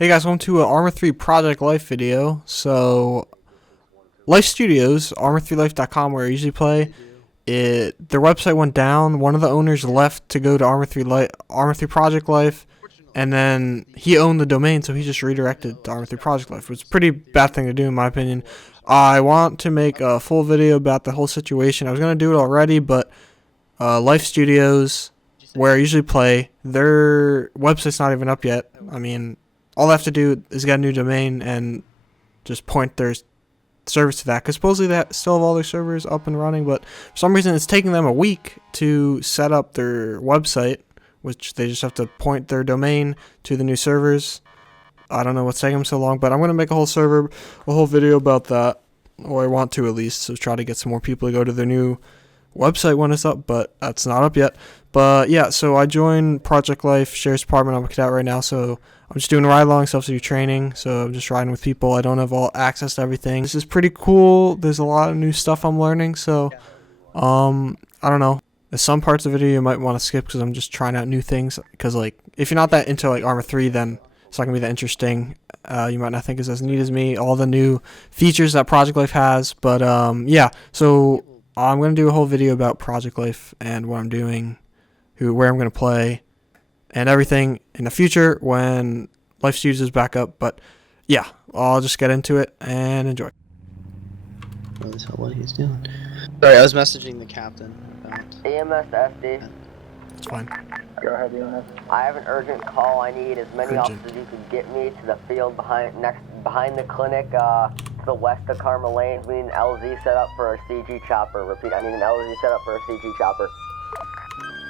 Hey guys, welcome to an Arma 3 Project Life video. So, Life Studios, arma3life.com, where I usually play, their website went down. One of the owners left to go to Arma 3 Project Life, and then he owned the domain, so he just redirected to Arma 3 Project Life. It was a pretty bad thing to do, in my opinion. I want to make a full video about the whole situation. I was going to do it already, but Life Studios, where I usually play, their website's not even up yet. I mean, all they have to do is get a new domain and just point their service to that, because supposedly they still have all their servers up and running, but for some reason it's taking them a week to set up their website, which they just have to point their domain to the new servers. I don't know what's taking them so long, but I'm going to make a whole video about that, or I want to at least, so try to get some more people to go to their new website when it's up, but that's not up yet. But yeah, so I joined Project Life Sheriff's Department. I'm a cadet right now, so I'm just doing ride-along substitute training, so I'm just riding with people. I don't have all access to everything. This is pretty cool. There's a lot of new stuff I'm learning, so I don't know. There's some parts of the video you might want to skip because I'm just trying out new things, because like if you're not that into like Arma 3, then it's not going to be that interesting. You might not think it's as neat as me, all the new features that Project Life has, but yeah, so I'm going to do a whole video about Project Life and what I'm doing, where I'm going to play, and everything in the future when Life Studios is back up. But yeah, I'll just get into it and enjoy. That's what he's doing. Sorry, I was messaging the captain about EMS FD. It's fine. Go ahead, EMS. I have an urgent call. I need as many Urgent. officers you can get me to the field behind the clinic to the west of Karma Lane. We need an LZ set up for a CG chopper. Repeat, I need an LZ set up for a CG chopper.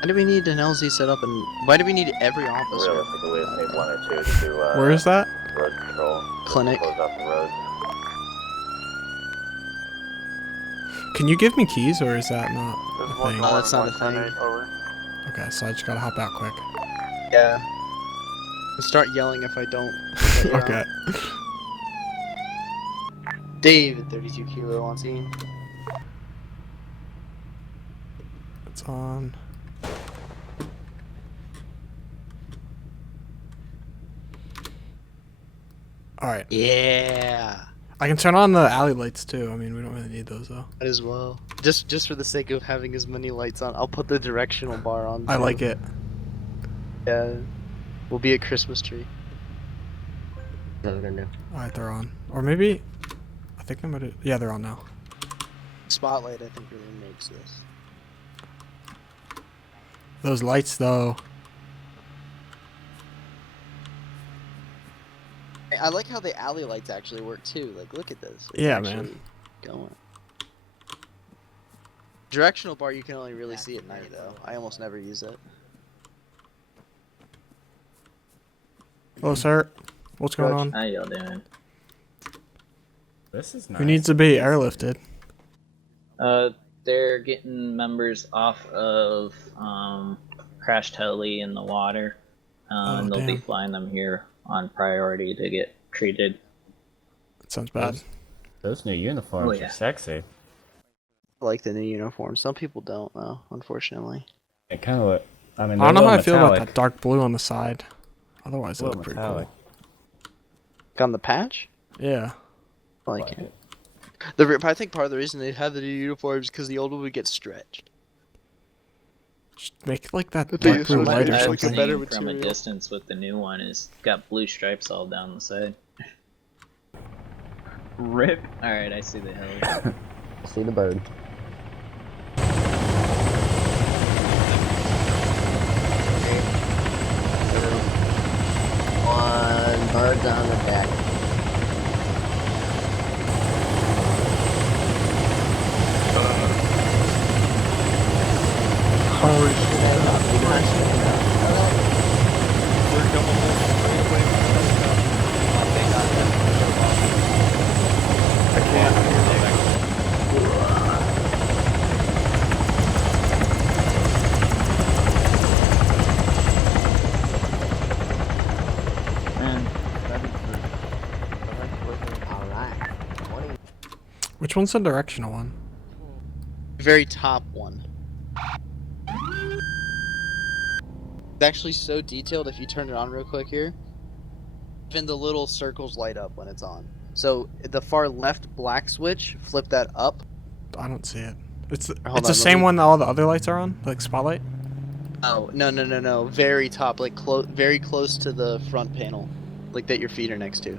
Why do we need an LZ set up, and why do we need every officer? Realistically, we just need one or two to Where is that? road control. Clinic. Close off the roads. Can you give me keys, or is that not There's a one thing? No, that's not a thing. 110, over. Okay, so I just gotta hop out quick. Yeah. I'll start yelling if I don't. let you Okay. out. David, 32 Kilo on scene. It's on. Alright. Yeah. I can turn on the alley lights too. I mean, we don't really need those though. Might as well. Just for the sake of having as many lights on, I'll put the directional bar on. I too. like it. Yeah. We'll be a Christmas tree. What are we gonna do? Alright, they're on. Or maybe, I think I might have, yeah, they're on now. Spotlight, I think, really makes this. Those lights though. I like how the alley lights actually work too. Like, look at this. It's Yeah, actually man. Going. Directional bar you can only really see at night though. I almost never use it. Hello, sir. What's going on? How y'all doing? This is nice. Who needs to be airlifted? They're getting members off of Crash Telly in the water, and they'll be damn. flying them here on priority to get treated. That sounds bad. Those new uniforms Oh, yeah. are sexy. I like the new uniform. Some people don't though, unfortunately. It kind of look. I mean, I don't know they're how I a feel little about metallic. that dark blue on the side. Otherwise, they A look little pretty metallic. cool. On the patch? Yeah. I like Like it. it. I think part of the reason they have the new uniforms is because the old one would get stretched. Just make it like that think dark it's blue supposed to light be or like a something. better From a material. distance with the new one is got blue stripes all down the side. Rip. All right, I see the heli. See the bird. One bird's on the deck. Holy shit. Alright. Which one's the directional one? Very top one. It's actually so detailed if you turn it on real quick here. Even the little circles light up when it's on. So the far left black switch, flip that up. I don't see it. It's Hold the on, let same me- one that all the other lights are on, like spotlight. Oh, no. Very top, like very close to the front panel, like that your feet are next to.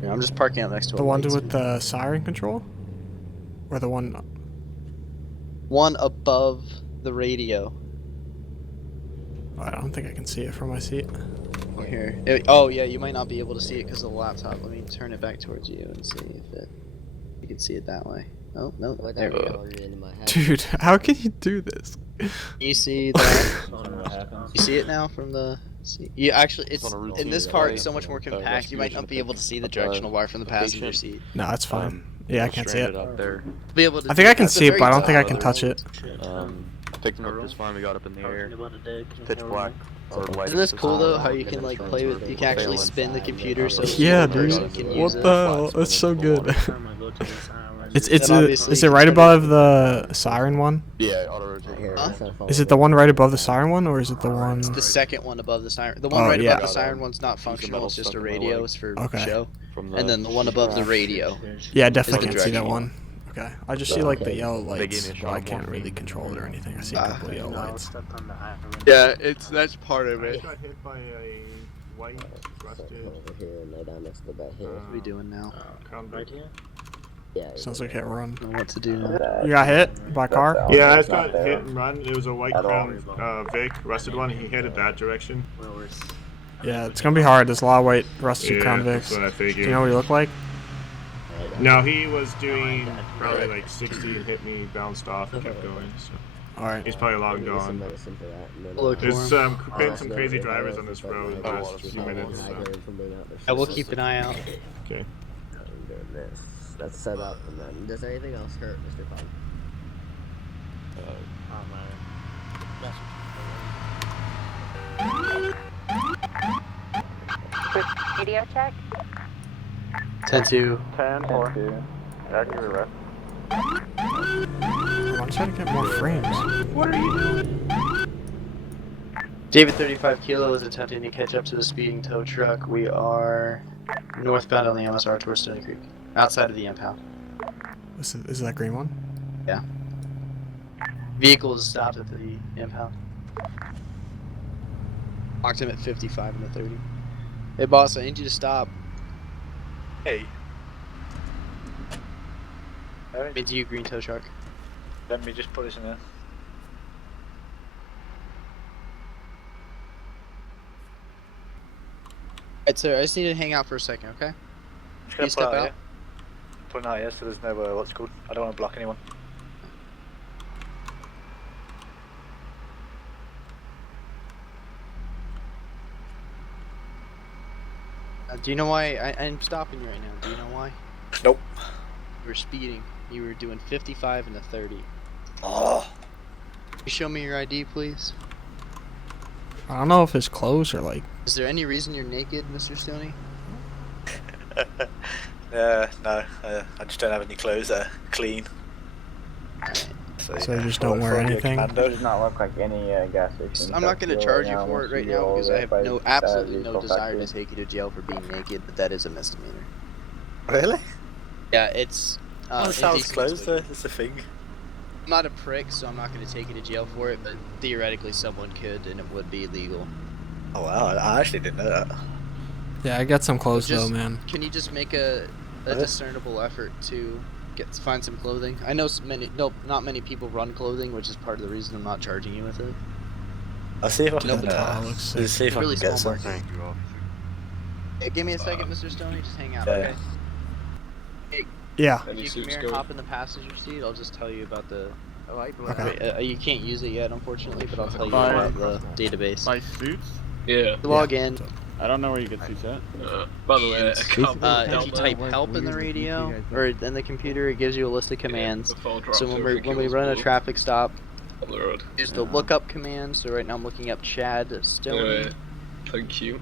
Here, I'm just parking up next to The a one light with switch. the siren control, or the one. One above the radio. I don't think I can see it from my seat. Here. Oh yeah, you might not be able to see it because of the laptop. Let me turn it back towards you and see if you can see it that way. Oh no, there we go. Dude, how can you do this? You see that? What happens? You see it now from the? You actually, it's on a routine in this right car. away. It's so much more compact. You might Investigation not be able to see the of directional bar from the passenger patient. seat. No, that's fine. Yeah, I can't see it. Out there. Be able to. I think I can that's a see it, very but I don't top think I can level. touch it. Picked him up just fine. We got up in the air. Pitch black. Or light Isn't this up cool the though? sun. How you can like play with? You can actually spin the computer so Yeah, the person dude. can What use the it. hell? That's so good. It's Then obviously is you it can right put it- above the siren one? Yeah, auto rotate. Huh? Is it the one right above the siren one, or is it the one? It's the second one above the siren. The one Oh, right yeah. above the siren one's not functional. It's just a radio. It's for Okay. show. From the And then the one above the radio. Yeah, I definitely the can't see that directional one. Okay, I just see like the yellow They gave lights, me a but I shot can't one. really control it or anything. I see a couple of yellow lights. Yeah, that's part of I it. got hit by a white rusted What are we doing now? Crown Vic. Sounds like hit and run. I don't know what to do now. You got hit by a car? Yeah, I just got hit and run. It was a white Crown Vic, rusted one. He headed that direction. Yeah, it's gonna be hard. There's a lot of white rusty Yeah, Crown that's Vics. what I Do figured. you know what he looked like? No, he was doing probably like 60 and hit me, bounced off, and kept going. So All right. he's probably long gone. Look for There's him. been some crazy drivers on this road the last few minutes. So. Yeah, we'll keep an eye out. Okay. That's set up, and then does anything else hurt, Mr. Pug? Radio check. 10-2. 10-4. Accurate rep. I'm trying to get more frames. David 35 Kilo is attempting to catch up to the speeding tow truck. We are northbound on the MSR towards Stony Creek. Outside of the impound. Is that green one? Vehicle is stopped at the impound. Locked him at 55 and a 30. Hey boss, I need you to stop. Hey, Into you, green tow truck. let me just put this in there. Alright, sir, I just need to hang out for a second, okay? Just Can you step out? here. Put it out here so there's no, what's it called? I don't want to block anyone. Do you know why I'm stopping you right now? Do you know why? Nope. You were speeding. You were doing 55 and a 30. Oh. Can you show me your ID, please? I don't know if his clothes are like. Is there any reason you're naked, Mr. Stoney? No, I just don't have any clothes that are clean. So you just don't wear anything? Does not look like any gas station. I'm not going to charge you for it right now because I have absolutely no desire to take you to jail for being naked, but that is a misdemeanor. Really? Yeah, it's Oh, it sounds indecent clothes exposure. though, that's a thing. I'm not a prick, so I'm not going to take you to jail for it, but theoretically someone could, and it would be illegal. Oh wow, I actually didn't know that. Yeah, I got some clothes Just- though, man. Can you just make a discernible effort to find some clothing? I know not many people run clothing, which is part of the reason I'm not charging you with it. I'll see if I Nope. can, looks sick. let's see if I Really can get small something. Hey, give me a second, Mr. Stoney. Just hang out, Yeah. okay? Yeah. If you come here and hop in the passenger seat, I'll just tell you about the. Okay. You can't use it yet, unfortunately, but I'll tell you about the database. My suits? Yeah. Log in. I don't know where you get suits at. By the way, If you type help in the radio or in the computer, it gives you a list of commands. So when we run a traffic stop, on the road. use the lookup command. So right now I'm looking up Chad Stoney. Thank you.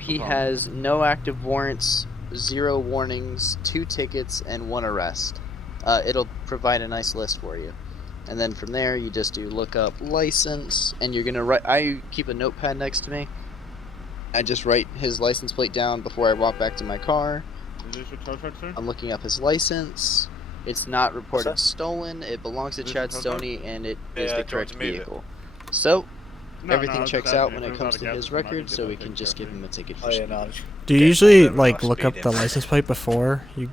He has no active warrants, 0 warnings, 2 tickets, and 1 arrest. It'll provide a nice list for you. And then from there, you just do look up license, and you're gonna write. I keep a notepad next to me. I just write his license plate down before I walk back to my car. Is this your tow truck, sir? I'm looking up his license. It's not reported stolen. It belongs to Is this Chad your tow truck? Stoney, and it Yeah, is do the you want correct to move it? vehicle. So No, everything no, checks it's out not- when if it was comes out to of his gas, we might record, get so that we can taken just care give of. him a ticket Oh for yeah, speeding. no. Do you Okay, usually whatever, like I'll look up speed the in. license plate before you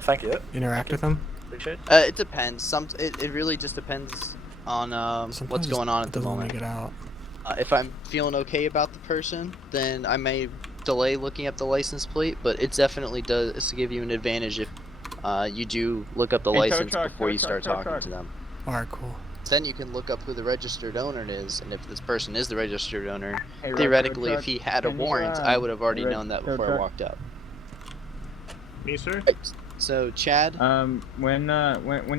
Thank you. interact with them? Appreciate it. It depends. It really just depends on Sometimes what's going on it at the doesn't moment. make it out. If I'm feeling okay about the person, then I may delay looking up the license plate, but it definitely does give you an advantage if you do look up the Hey, tow license truck, before tow you truck, start tow talking truck. to them. Alright, cool. Then you can look up who the registered owner is, and if this person is the registered owner, Hey, theoretically, tow if he truck, had a can you, warrant, I would have already red known that tow before I truck? walked up. Me, sir? Right. So, Chad, When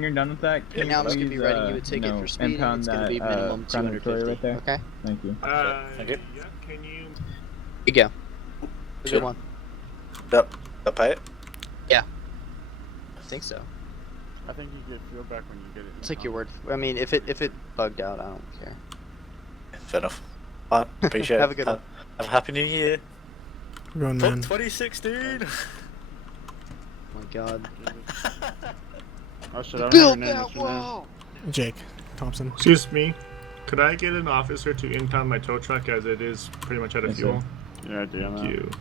you're done with that, can now I'm you just gonna be please, writing you a ticket for speeding. impound It's gonna be that, minimum Crown Victoria 250. right there? Okay. Thank you. Thank you. Yeah, can you... Here you go. Have a Sure. good one. Yep. I'll pay it. I think so. I think you get fuel back when you get it. I'll take your word. I mean, if it bugged out, I don't care. Fair enough. I appreciate it. Have a good one. Have a happy new year. Going Fuck man. 2016. Oh my God. Oh shit, I don't have your Build name. that What's your name? wall. Jake Thompson. Excuse me. Could I get an officer to impound my tow truck as it is pretty much out of Yes, fuel? Yeah, damn Thank it. you.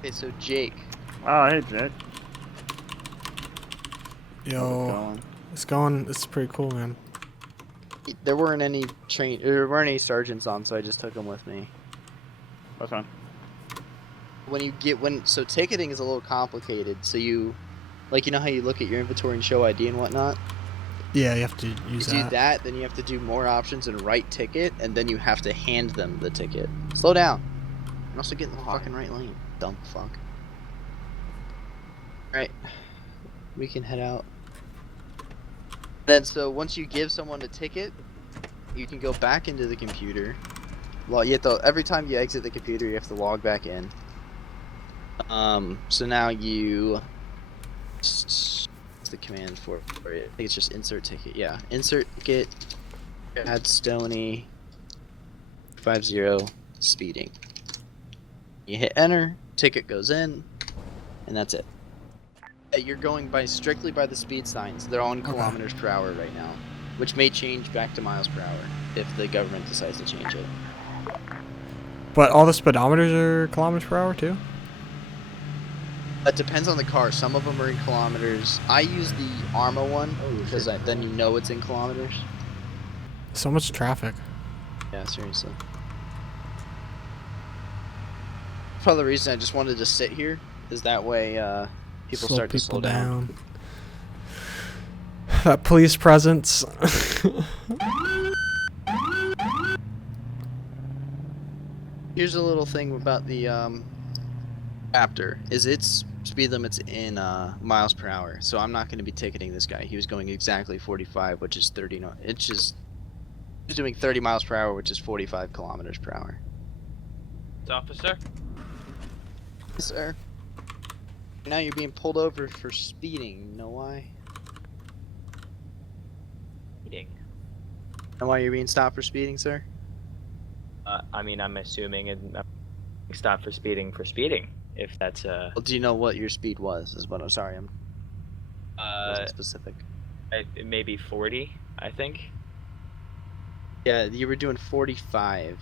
Okay, so Jake. Oh, hey, Jake. Yo, it's going. It's pretty cool, man. There weren't any sergeants on, so I just took them with me. That's fine. So ticketing is a little complicated. So you know how you look at your inventory and show ID and whatnot. Yeah, you have to You use do that. that, then you have to do more options and write ticket, and then you have to hand them the ticket. Slow down. I'm also getting the fucking right lane. Dumb fuck. Alright. We can head out. Then, so once you give someone a ticket, you can go back into the computer. Well, you have to, every time you exit the computer, you have to log back in. So now you... What's the command for it? I think it's just insert ticket. Yeah, insert ticket. Add Stoney. 50 speeding. You hit enter. Ticket goes in, and that's it. You're going strictly by the speed signs. They're on kilometers per hour right now, which may change back to miles per hour if the government decides to change it. But all the speedometers are kilometers per hour too. It depends on the car. Some of them are in kilometers. I use the Arma one because then you know it's in kilometers. So much traffic. Yeah, seriously. Probably the reason I just wanted to sit here is that way people Slow start to slow down. That police presence. Here's a little thing about the Raptor. Is its speed limit's in miles per hour, so I'm not going to be ticketing this guy. He was going exactly 45, which is 30. No, it's just he's doing 30 miles per hour, which is 45 kilometers per hour. Officer? Yes, sir. Now you're being pulled over for speeding. You know why? Speeding. And why you're being stopped for speeding, sir? I mean, I'm assuming I'm stopped for speeding, if that's Well, do you know what your speed was? Is what I'm sorry. I'm wasn't specific. maybe 40, I think. Yeah, you were doing 45.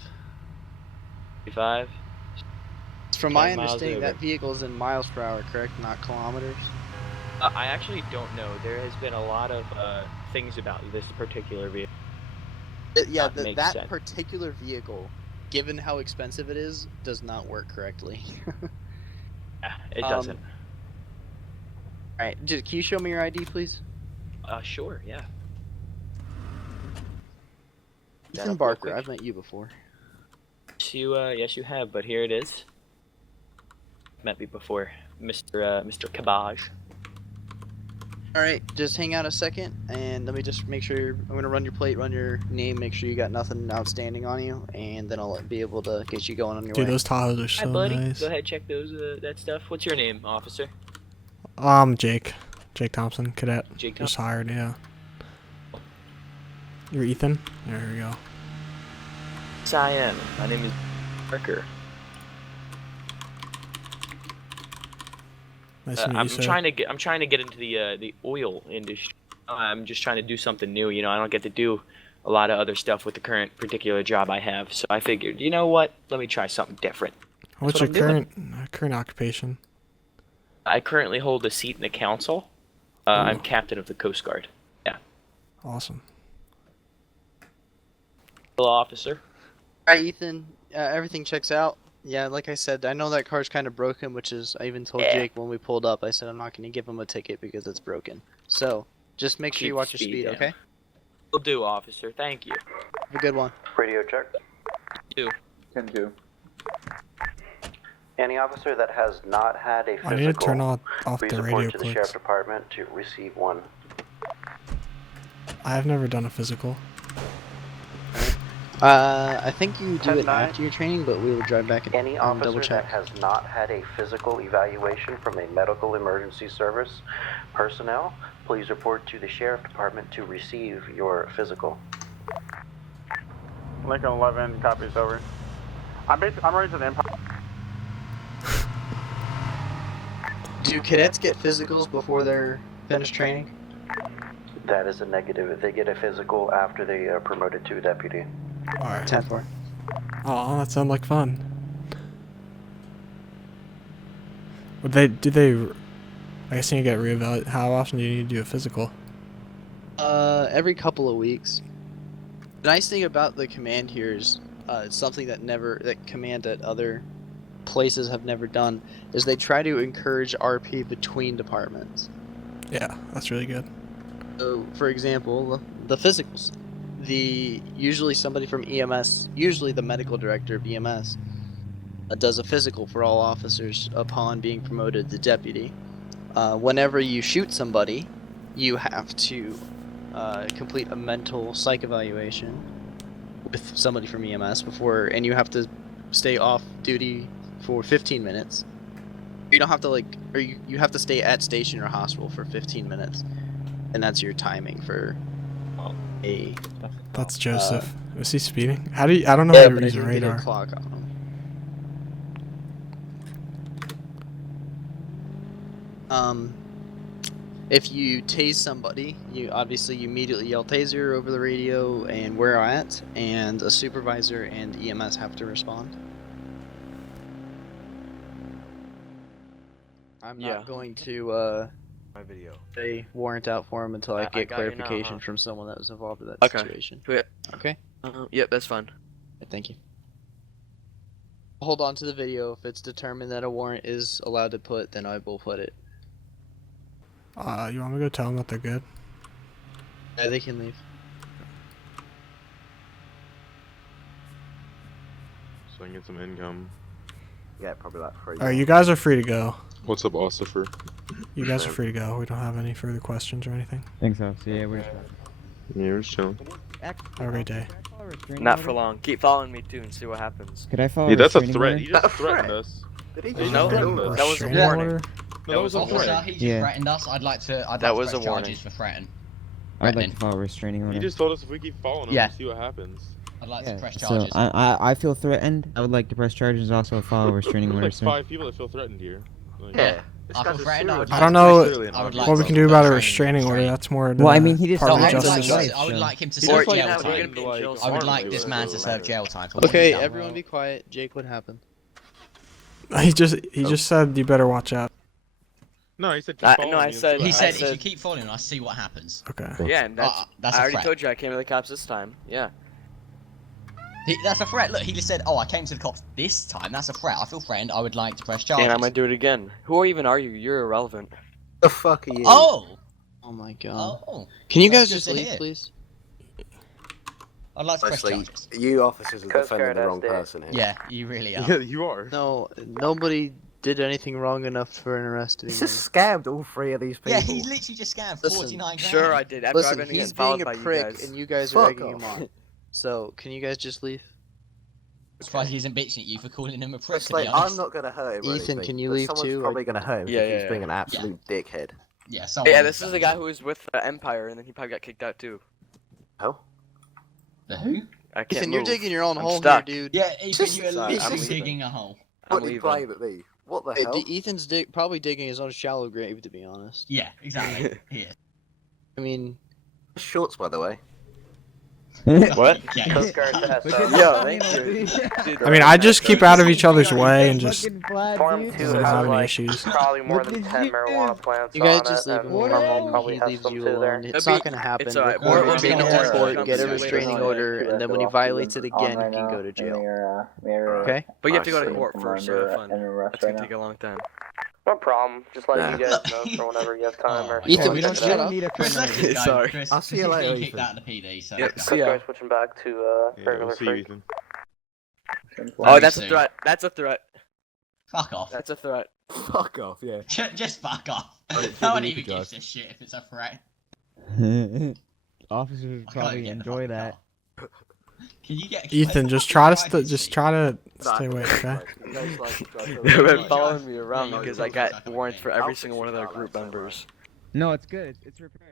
45. From my 10 miles understanding, over. that vehicle is in miles per hour, correct? Not kilometers. I actually don't know. There has been a lot of things about this particular vehicle. Yeah, Makes that sense. particular vehicle, given how expensive it is, does not work correctly. Yeah, it doesn't. Alright, can you show me your ID, please? Sure, yeah. Ethan Barker, I've met you before. Yes, you have, but here it is. Met me before, Mr. Cabbage. Alright, just hang out a second, and let me just make sure I'm gonna run your plate, run your name, make sure you got nothing outstanding on you, and then I'll be able to get you going on your Dude, way. those Tahoes are so Hi, buddy. nice. Go ahead, check those that stuff. What's your name, officer? Jake Thompson, cadet. Jake Just Thompson. hired, yeah. You're Ethan? There we go. Yes, I am. My name is Parker. Nice to meet I'm you, sir. trying to get into the oil industry. I'm just trying to do something new. You know, I don't get to do a lot of other stuff with the current particular job I have. So I figured, you know what? Let me try something different. What's your current occupation? I currently hold a seat in the council. I'm captain of the Coast Guard. Yeah. Awesome. Hello, officer. Alright, Ethan. Everything checks out. Yeah, like I said, I know that car's kind of broken, which is, I even told Jake when we pulled up, I said I'm not going to give him a ticket because it's broken. So, just make sure you watch your speed, down. okay? Will do, officer. Thank you. Have a good one. Radio check. 10-2. Any officer that has not had a physical, I need to turn off please the report radio to the clicks. sheriff department to receive one. I've never done a physical. I think you do it 10-9. after your training, but we will drive back and Any double officer that check. has not had a physical evaluation from a medical emergency service personnel, please report to the sheriff department to receive your physical. Lincoln 11, copies over. I'm ready to the Empire. Do cadets get physicals before they're finished training? That is a negative. If they get a physical after they are promoted to deputy. Alright. 10-4. Oh, that sounds like fun. Would they? I guess you get reevaluated. How often do you need to do a physical? Every couple of weeks. The nice thing about the command here is it's something that command at other places have never done, is they try to encourage RP between departments. Yeah, that's really good. So, for example, the physicals. Usually somebody from EMS, usually the medical director of EMS, does a physical for all officers upon being promoted to deputy. Whenever you shoot somebody, you have to complete a mental psych evaluation with somebody from EMS and you have to stay off duty for 15 minutes. You don't have to you have to stay at station or hospital for 15 minutes, and that's your timing for a. That's Joseph. Is he speeding? I don't know how to use a Get a radar. clock on him. If you tase somebody, you immediately yell taser over the radio and where at, and a supervisor and EMS have to respond. I'm not going to My video. a warrant out for him until I get got you now, clarification huh? from someone that was involved in that Okay. situation. Yeah. Okay? Yep, that's fine. Thank you. Hold on to the video. If it's determined that a warrant is allowed to put, then I will put it. You want me to go tell them that they're good? Yeah, they can leave. So I can get some income. Yeah, probably like 3. Alright, you guys are free to go. What's up, Ossifer? You guys are free to go. We don't have any further questions or anything. Thanks, officer. Yeah, we're Yeah, we're just chilling. Have a great day. Not for long. Keep following me too and see what happens. Could I follow? Yeah, that's a restraining threat. order? He just A threatened threat? us. Did he You just know, threaten that us? was That was a Restraining warning. order? No, that was a Officer, threat. he just Yeah. threatened us. I'd like to That was press a warning. charges for threatening. I'd like to follow a restraining order. He just told us if we keep following him, Yeah. we'll see what happens. I'd like to press So charges. I feel threatened. I would like to press charges. Also follow a restraining There's order, like sir. 5 people that feel threatened here. Like, Yeah. This I guy's feel a threatened. serial I don't know I would like what we to can do about a training- restraining order. That's more Well, I mean, he just Department No, of I would, Justice. like, Justice. I would like him to Or serve you jail know, time. you're gonna be in jail I would for like it. this man to serve jail time for what Okay, he's done. everyone be quiet. Jake, what happened? He just said you better watch out. No, he said keep following no, I me and see said- what He said, happens. if you keep following, I see what happens. Okay. Yeah, and that's, That's I a already threat. told you I came to the cops this time. Yeah. That's a threat. Look, he just said, "Oh, I came to the cops this time." That's a threat. I feel threatened. I would like to press charges. And I'm gonna do it again. Who even are you? You're irrelevant. The fuck are you? Oh. Oh my god. Oh. Can you That's guys good just to leave, hear. please? I'd like to press Honestly, charges. you officers are Coast defending Guard the wrong has person here. Yeah, you really are. Yeah, you are. No, nobody did anything wrong enough for an arrest. He's just scammed all 3 of these people. Yeah, he literally just scammed Listen, 49 grand. Sure, I did. After Listen, I've been he's getting followed being by a you prick, guys. and you guys are Fuck egging him off. on. So, can you guys just leave? I'm surprised he isn't bitching at you for calling him a prick, It's to like, be honest. I'm not gonna hurt him. or Ethan, anything, can you but leave someone's too? probably gonna hurt him Yeah, if yeah, he's being an absolute dickhead. Yeah, someone Yeah, needs this is that. the guy who was with Empire, and then he probably got kicked out too. Oh? The who? I can't Ethan, move. you're digging your own I'm hole stuck. here, dude. Yeah, Ethan, you're Sorry, I'm literally leaving. digging a hole. What I'm did you leaving. blame at me? What the Hey, hell? Ethan's probably digging his own shallow grave, to be honest. Yeah, exactly. He is. I mean, Shorts, by the way. What? Yeah. Coast Guard has Yo, thank you. I mean, I just keep out of each other's way and just Form 2 doesn't has have any like issues. probably more than 10 marijuana plants you guys on just it, leave and him Normal alone. probably He has leaves some you too there. alone. It's not gonna happen. It's alright. Report We're will be gonna in start court, comes get a later restraining on. order, and then when he violates it again, you can go to jail. Okay? But you have to go to I see. court first, so have fun. That's gonna take a long time. No problem. Just letting you guys know for whenever you have time. Or Ethan, we don't don't shut up. need a Chris, let this go. Sorry. Chris, I'll see you he's later, getting kicked Ethan. out of the PD, so Yep, let's see go. ya. Guys switching back to regular We'll see you, freak. Ethan. Oh, Very that's a soon. threat. That's a threat. Fuck off. That's a threat. Fuck off, yeah. Just fuck off. Alright, No one you even can gives drive. a shit if it's a threat. Officers would I can't probably even get the enjoy fucking that. car. Can you get Ethan, just try to stay away, okay? They've been following me around because I got warrants for every single one of their group members. No, it's good. It's repairing.